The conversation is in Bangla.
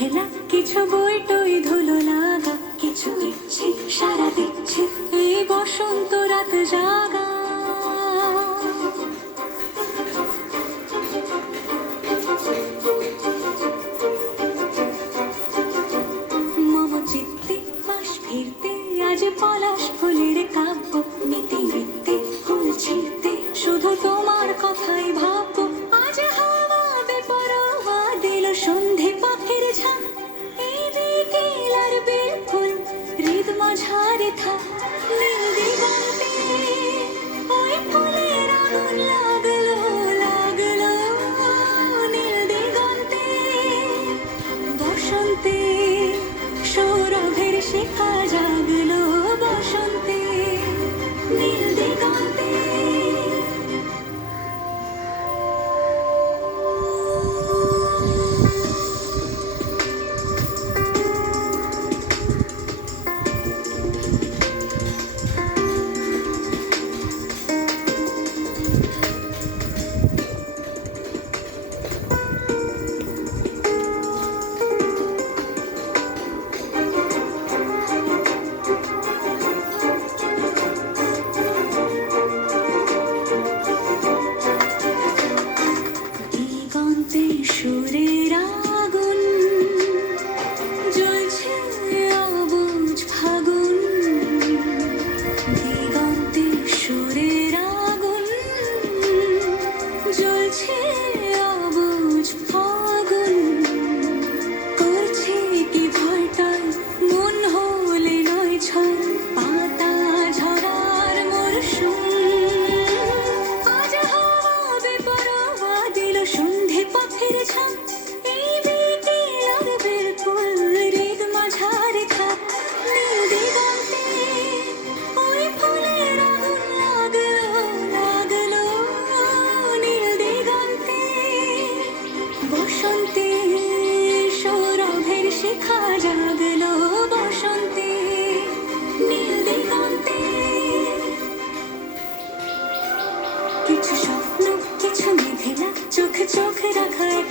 মেঘলা কিছু বইটই ধুলো লাগা, কিছু ইচ্ছে সারা দিচ্ছে এই বসন্ত রাত জাগা। মম চিত্তে পাশ ফিরতে আজ পলাশ ফুলের কাব্য, নীতি নৃত্যে ফুল ছিঁড়তে শুধু তোমার কথাই ভাববো। আজ হাওয়া বেপরোয়া দিল সন্ধে পাখির ঝাঁক, এই বিকেল আর বেলফুল হৃদ মাঝারে থাক। নীল দিগন্তে ওই ফুলের আগুন লাগলো লাগলো, নীল দিগন্তে বসন্তে সৌরভের শিখা জাগলো, বসন্তে নীল দিগন্তে। দিগন্তে সুরের আগুন জ্বলছে অবুঝ ফাগুন, দিগন্তে সুরের আগুন জ্বলছে অবুঝ ফাগুন। করছে কি ভয়টাই মন হলে নয় ছল, পাতা ঝরার মরশুম। আজ হাওয়া বেপরোয়া দিল সন্ধে পথের ঝাঁক, এই বিকেল আর বেলফুল হৃদ মাঝারে থাক। নীল দিগন্তে ওই ফুলের আগুন লাগলো লাগলো, নীল দিগন্তে বসন্তে সৌরভের শিখা জাগলো, বসন্তে নীল দিগন্তে। কিছু স্বপ্ন কিছু মেঘলা চোখ চোখ রাখা এক